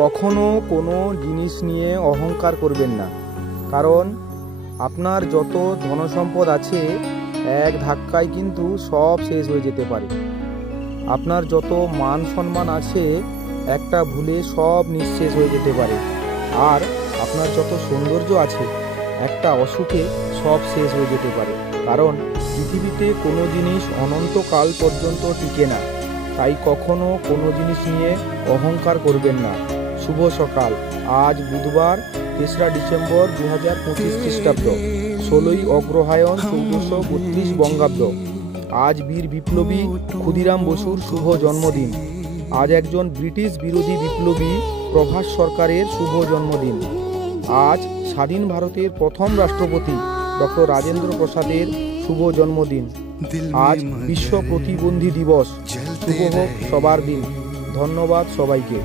কখনো কোনো জিনিস নিয়ে অহংকার করবেন না, কারণ আপনার যত ধনসম্পদ আছে এক ধাক্কায় কিন্তু সব শেষ হয়ে যেতে পারে। আপনার যত মান সম্মান আছে একটা ভুলে সব নিঃশেষ হয়ে যেতে পারে। আর আপনার যত সৌন্দর্য আছে একটা অসুখে সব শেষ হয়ে যেতে পারে। কারণ পৃথিবীতে কোনো জিনিস অনন্তকাল পর্যন্ত টিকে না, তাই কখনো কোনো জিনিস নিয়ে অহংকার করবেন না। শুভ সকাল। আজ বুধবার 3রা ডিসেম্বর 2025 খ্রিস্টাব্দ, 16ই অগ্রহায়ণ 1432 বঙ্গাব্দ। আজ বীর বিপ্লবী ক্ষুদিরাম বসুর শুভ জন্মদিন। আজ একজন ব্রিটিশ বিরোধী বিপ্লবী প্রভাস সরকারের শুভ জন্মদিন। আজ স্বাধীন ভারতের প্রথম রাষ্ট্রপতি ডক্টর রাজেন্দ্র প্রসাদের শুভ জন্মদিন। আজ বিশ্ব প্রতিবন্ধী দিবস। শুভ হোক সবার দিন। ধন্যবাদ সবাইকে।